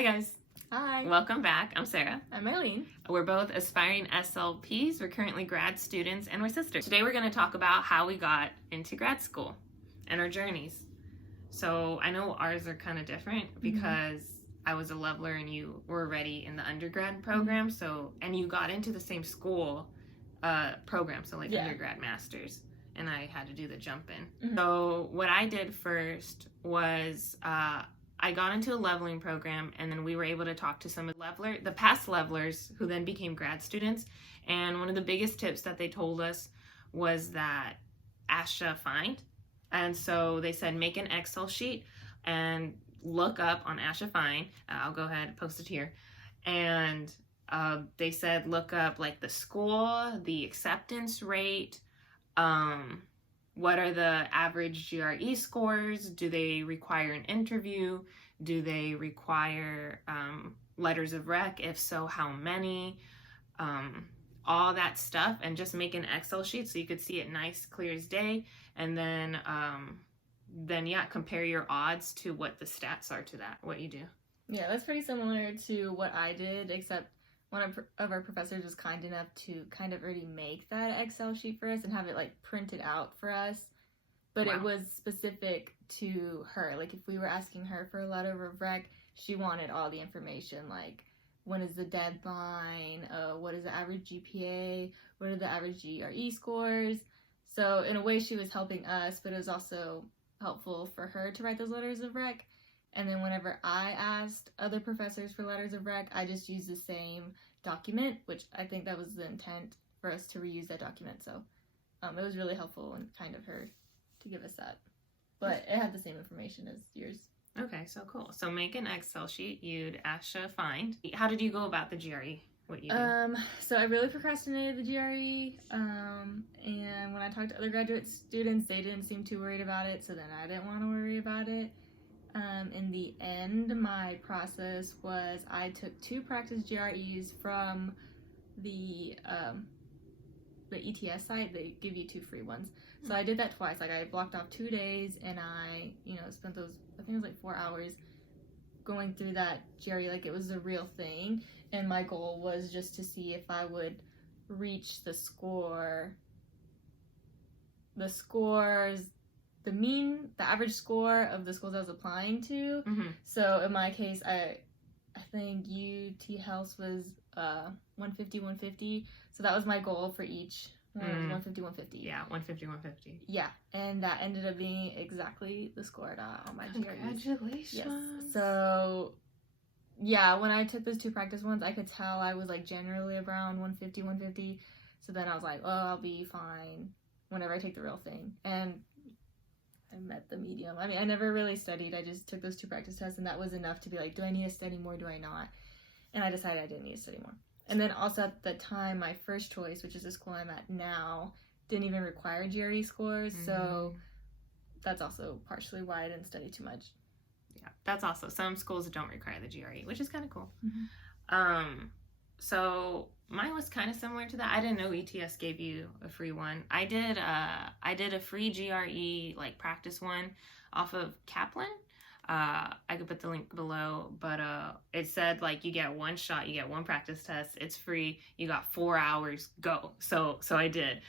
Hi guys. Hi. Welcome back. I'm Sarah. I'm Eileen. We're both aspiring SLPs. We're currently grad students and we're sisters. Today we're going to talk about how we got into grad school and our journeys. So I know ours are kind of different because I was a leveler and you were already in the undergrad program. And you got into the same school program. So undergrad, masters. And I had to do the jump in. So what I did first was I got into a leveling program, and then we were able to talk to some of the past levelers who then became grad students. And one of the biggest tips that they told us was that ASHA find. And so they said, make an Excel sheet and look up on ASHA find. I'll go ahead and post it here. And they said, look up like the school, the acceptance rate, what are the average GRE scores? Do they require an interview? Do they require letters of rec? If so, how many? All that stuff, and just make an Excel sheet so you could see it nice, clear as day. And then compare your odds to what the stats are to that, what you do. Yeah, that's pretty similar to what I did, except one of our professors was kind enough to kind of already make that Excel sheet for us and have it like printed out for us. But It was specific to her. Like if we were asking her for a letter of rec, she wanted all the information, like when is the deadline, what is the average GPA, what are the average GRE scores. So in a way she was helping us, but it was also helpful for her to write those letters of rec. And then whenever I asked other professors for letters of rec, I just used the same document, which I think that was the intent for us to reuse that document. So it was really helpful and kind of her to give us that. But it had the same information as yours. Okay, so cool. So make an Excel sheet. You'd ASHA find. How did you go about the GRE? What you do? So I really procrastinated the GRE. And when I talked to other graduate students, they didn't seem too worried about it. So then I didn't want to worry about it. In the end, my process was I took 2 practice GREs from the ETS site. They give you 2 free ones. So I did that twice. Like I blocked off 2 days and I, spent those, I think it was like 4 hours going through that GRE like it was a real thing. And my goal was just to see if I would reach the average score of the schools I was applying to. So in my case, I think UT Health was 150. So that was my goal for each one, 150. Yeah, 150. Yeah, and that ended up being exactly the score I got on my GREs. Congratulations. Yes. So yeah, when I took those 2 practice ones, I could tell I was like generally around 150. So then I was like, oh, I'll be fine whenever I take the real thing. And I met the medium. I mean, I never really studied. I just took those 2 practice tests, and that was enough to be like, do I need to study more? Do I not? And I decided I didn't need to study more. And then also at the time, my first choice, which is the school I'm at now, didn't even require GRE scores. So that's also partially why I didn't study too much. Yeah, that's also, some schools don't require the GRE, which is kind of cool. So mine was kind of similar to that. I didn't know ETS gave you a free one. I did a free GRE like practice one off of Kaplan. I could put the link below, but it said like you get 1 shot, you get 1 practice test, it's free, you got 4 hours, go. So I did.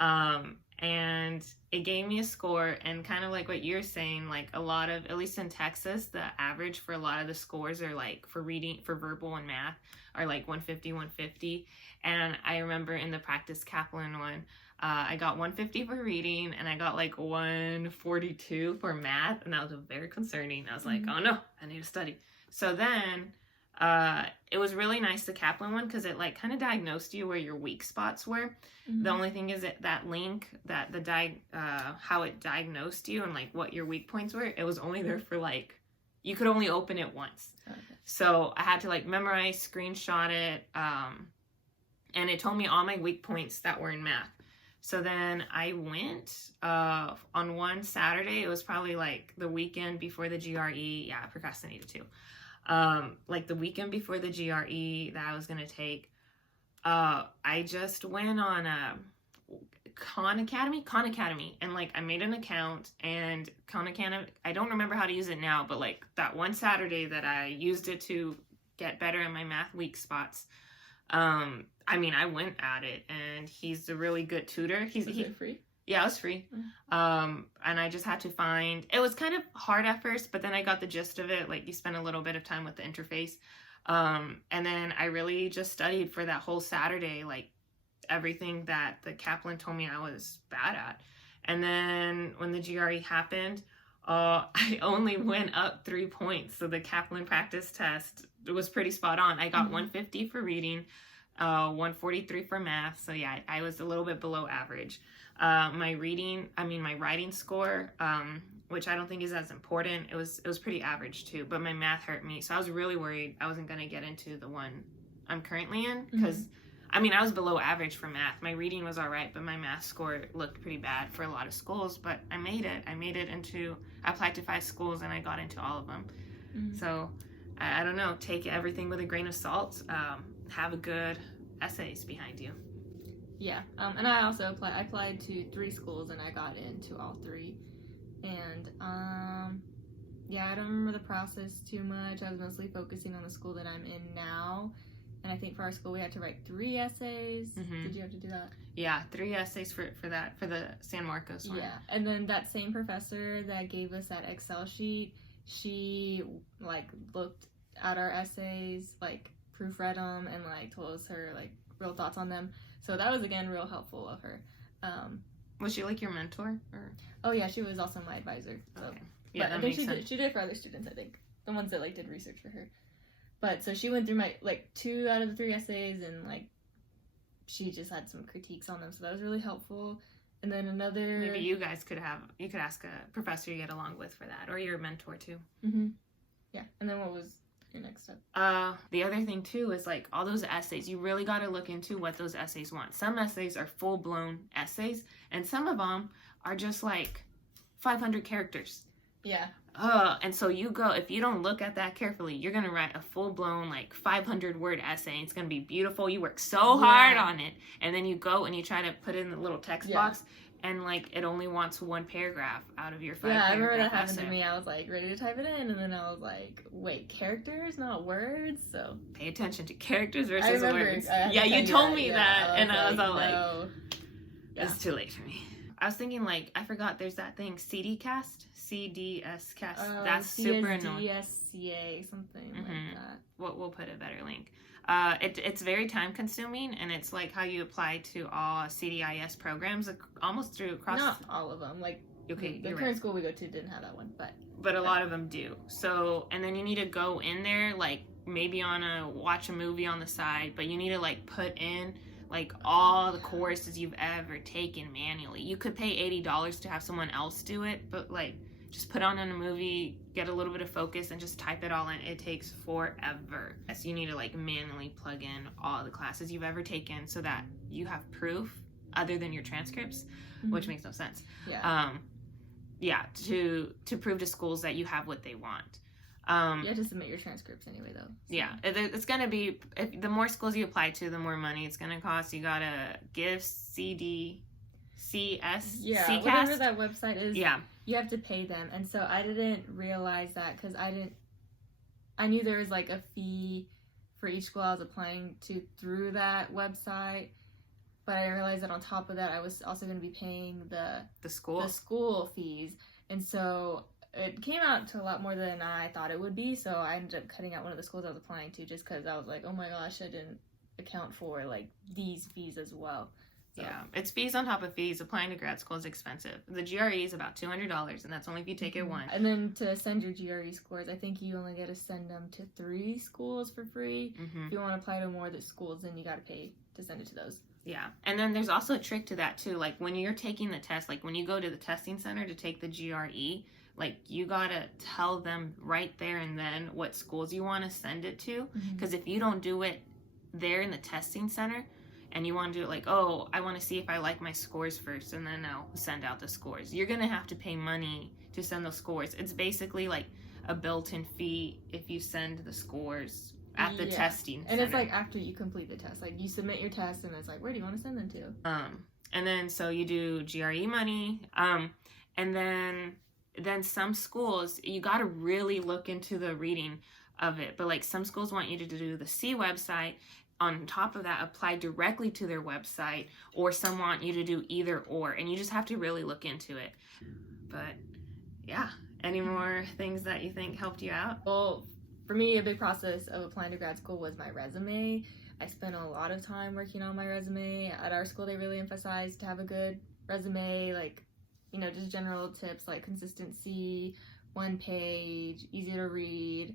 And it gave me a score, and kind of like what you're saying, like a lot of, at least in Texas, the average for a lot of the scores are like for reading, for verbal and math are like 150. And I remember in the practice Kaplan one, I got 150 for reading and I got like 142 for math, and that was very concerning. I was like, oh no, I need to study. So then it was really nice, the Kaplan one, because it like kind of diagnosed you where your weak spots were. The only thing is that link, that how it diagnosed you and like what your weak points were, it was only there for like, you could only open it once. Okay. So I had to like memorize, screenshot it, and it told me all my weak points that were in math. So then I went on one Saturday, it was probably like the weekend before the GRE. Yeah, I procrastinated too. Like the weekend before the GRE that I was going to take, I just went on Khan Academy, and like I made an account, and Khan Academy, I don't remember how to use it now, but like that one Saturday that I used it to get better in my math weak spots, I mean, I went at it, and he's a really good tutor. Was it free? Yeah, it was free. And I just had to find, it was kind of hard at first, but then I got the gist of it. Like, you spend a little bit of time with the interface. And then I really just studied for that whole Saturday, like everything that the Kaplan told me I was bad at. And then when the GRE happened, I only went up 3 points. So the Kaplan practice test was pretty spot on. I got 150 for reading, 143 for math. So yeah, I was a little bit below average. My writing score, which I don't think is as important, it was pretty average too, but my math hurt me. So I was really worried I wasn't going to get into the one I'm currently in, because I mean, I was below average for math. My reading was all right, but my math score looked pretty bad for a lot of schools, but I made it. I applied to 5 schools, and I got into all of them. So I don't know, take everything with a grain of salt. Have a good essays behind you. Yeah, and I also applied to 3 schools, and I got into all 3. And yeah, I don't remember the process too much. I was mostly focusing on the school that I'm in now, and I think for our school we had to write 3 essays. Did you have to do that? Yeah, 3 essays for the San Marcos one. Yeah, and then that same professor that gave us that Excel sheet, she like looked at our essays, like proofread them, and like told us her like real thoughts on them. So that was, again, real helpful of her. Was she like your mentor? Or? Oh yeah, she was also my advisor. So. Okay. Yeah, but I think she did it for other students, I think. The ones that like did research for her. But so she went through my like 2 out of the 3 essays, and like she just had some critiques on them, so that was really helpful. And then another, maybe you guys could ask a professor you get along with for that, or your mentor too. Yeah. And then what was your next step? The other thing too is like all those essays, you really got to look into what those essays want. Some essays are full-blown essays, and some of them are just like 500 characters. Yeah. And so if you don't look at that carefully, you're gonna write a full-blown like 500-word essay, and it's gonna be beautiful. You work so hard on it, and then you go and you try to put it in the little text box, and like it only wants 1 paragraph out of your 5 paragraph I remember that happened essay. to me. I was like ready to type it in, and then I was like, wait, characters, not words? So pay attention to characters versus words. Yeah, you told me that, and I was all like, no. It's too late for me. I was thinking, like, I forgot there's that thing, CSDCAS. That's super annoying. CSDCAS, something like that. We'll put a better link. It's very time consuming, and it's like how you apply to all CDIS programs almost through across. Not all of them. Like, okay, the current school we go to didn't have that one, but a lot of them do. So, and then you need to go in there, like maybe watch a movie on the side, but you need to like put in like all the courses you've ever taken manually. You could pay $80 to have someone else do it, but like just put on a movie, get a little bit of focus, and just type it all in. It takes forever. So you need to like manually plug in all the classes you've ever taken so that you have proof other than your transcripts, which makes no sense. To prove to schools that you have what they want. You have to submit your transcripts anyway, though. So. Yeah, it's going to be, the more schools you apply to, the more money it's going to cost. You got to give CSDCAS. Yeah, whatever that website is. Yeah. You have to pay them. And so I didn't realize that because I knew there was like a fee for each school I was applying to through that website. But I realized that on top of that, I was also going to be paying the school fees. And so it came out to a lot more than I thought it would be, so I ended up cutting out one of the schools I was applying to just because I was like, oh my gosh, I didn't account for like these fees as well. So. Yeah, it's fees on top of fees. Applying to grad school is expensive. The GRE is about $200, and that's only if you take it once. And then to send your GRE scores, I think you only get to send them to 3 schools for free. If you want to apply to more of the schools, then you got to pay to send it to those. Yeah, and then there's also a trick to that too. Like when you're taking the test, like when you go to the testing center to take the GRE, like you gotta tell them right there and then what schools you want to send it to. Because if you don't do it there in the testing center, and you want to do it like, oh, I want to see if I like my scores first, and then I'll send out the scores. You're gonna have to pay money to send those scores. It's basically like a built-in fee if you send the scores at the testing center. And it's like after you complete the test, like you submit your test, and it's like, where do you want to send them to? And then so you do GRE Money, and then some schools, you got to really look into the reading of it. But like some schools want you to do the C website. On top of that, apply directly to their website, or some want you to do either or, and you just have to really look into it. But yeah, any more things that you think helped you out? Well, for me, a big process of applying to grad school was my resume. I spent a lot of time working on my resume. At our school, they really emphasized to have a good resume, like, you know, just general tips like consistency, 1 page, easy to read.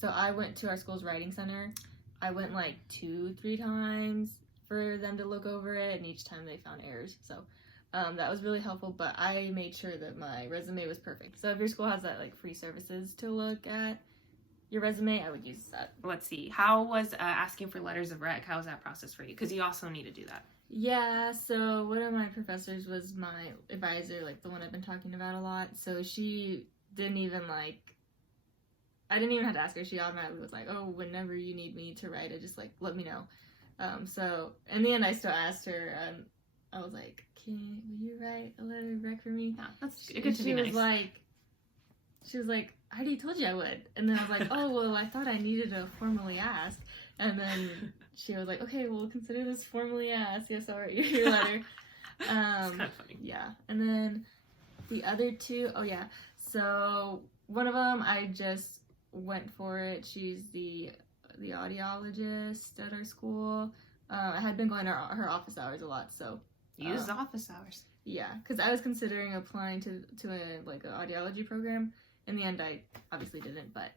So I went to our school's writing center. I went like 2-3 times for them to look over it, and each time they found errors. So that was really helpful, but I made sure that my resume was perfect. So if your school has that like free services to look at your resume, I would use that. Let's see. How was asking for letters of rec? How was that process for you? Because you also need to do that. Yeah, so one of my professors was my advisor, like the one I've been talking about a lot. So she didn't even I didn't even have to ask her. She automatically was like, oh, whenever you need me to write it, just like let me know. So in the end, I still asked her. I was like, will you write a letter of rec for me? Yeah, that's good to be nice. She was like, I already told you I would. And then I was like, oh, well, I thought I needed to formally ask. And then she was like, okay, well, consider this formally asked. Yes, I'll write you your letter. It's kind of funny. Yeah. And then the other two, oh yeah. So one of them, I just went for it. She's the audiologist at our school. I had been going to her office hours a lot, so use the office hours. Yeah, because I was considering applying to an audiology program. In the end, I obviously didn't, but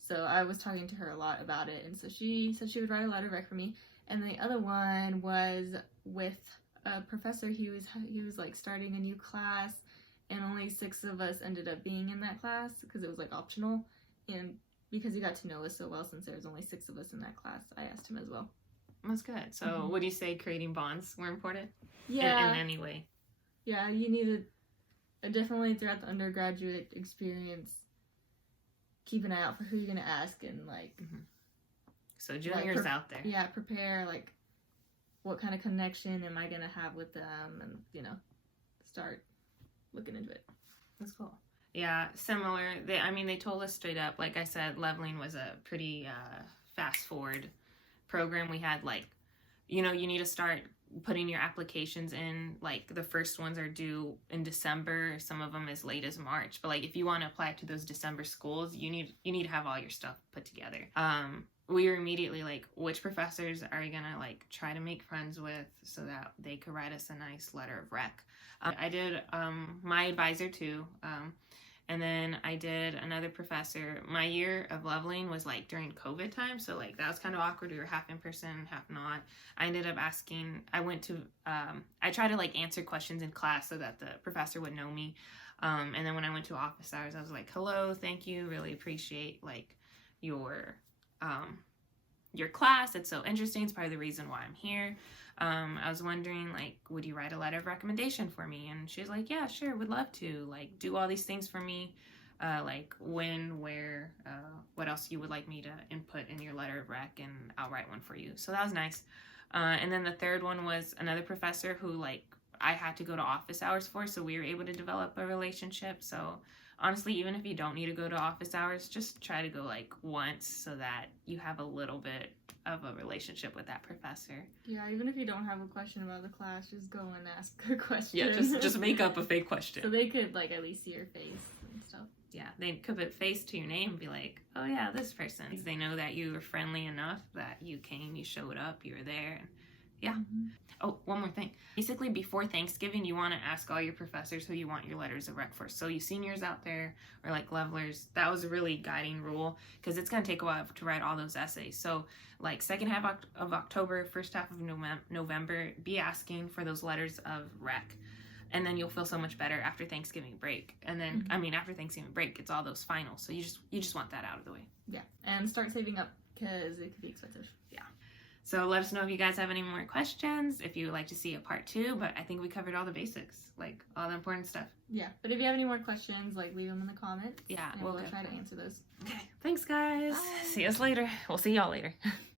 so I was talking to her a lot about it, and so she said she would write a letter rec for me. And the other one was with a professor. He was like starting a new class, and only 6 of us ended up being in that class because it was like optional. And because he got to know us so well, since there was only 6 of us in that class, I asked him as well. That's good. So would you say creating bonds were important? Yeah. In any way? Yeah, you needed, definitely throughout the undergraduate experience, keep an eye out for who you're going to ask, and like... So juniors out there. Yeah, prepare, like, what kind of connection am I going to have with them, and, you know, start looking into it. That's cool. Yeah, similar. They told us straight up, like I said, leveling was a pretty fast forward program. We had like, you know, you need to start putting your applications in, like the first ones are due in December, some of them as late as March. But like if you want to apply to those December schools, you need to have all your stuff put together. We were immediately like, which professors are you gonna like try to make friends with so that they could write us a nice letter of rec. I did my advisor too. And then I did another professor. My year of leveling was like during COVID time. So like that was kind of awkward. We were half in person, half not. I ended up asking, I tried to like answer questions in class so that the professor would know me. And then when I went to office hours, I was like, hello, thank you. Really appreciate like your class. It's so interesting. It's part of the reason why I'm here. I was wondering, like, would you write a letter of recommendation for me? And she was like, yeah, sure, would love to. Like, do all these things for me. Like, when, where, what else you would like me to input in your letter of rec, and I'll write one for you. So that was nice. And then the third one was another professor who, like, I had to go to office hours for, so we were able to develop a relationship. So honestly, even if you don't need to go to office hours, just try to go like once so that you have a little bit of a relationship with that professor. Yeah, even if you don't have a question about the class, just go and ask a question. Yeah, just make up a fake question. So they could like at least see your face and stuff. Yeah, they could put face to your name and be like, oh yeah, this person. They know that you were friendly enough that you came, you showed up, you were there, and yeah. Oh, one more thing. Basically, before Thanksgiving, you want to ask all your professors who you want your letters of rec for. So you seniors out there, or like levelers, that was a really guiding rule, because it's going to take a while to write all those essays. So like second half of October, first half of November, be asking for those letters of rec. And then you'll feel so much better after Thanksgiving break. And then, after Thanksgiving break, it's all those finals. So you just want that out of the way. Yeah, and start saving up, because it could be expensive. Yeah. So let us know if you guys have any more questions, if you would like to see a part 2, but I think we covered all the basics, like all the important stuff. Yeah, but if you have any more questions, like leave them in the comments. Yeah, and we'll try to answer those. Okay, thanks guys. Bye. See us later. We'll see y'all later.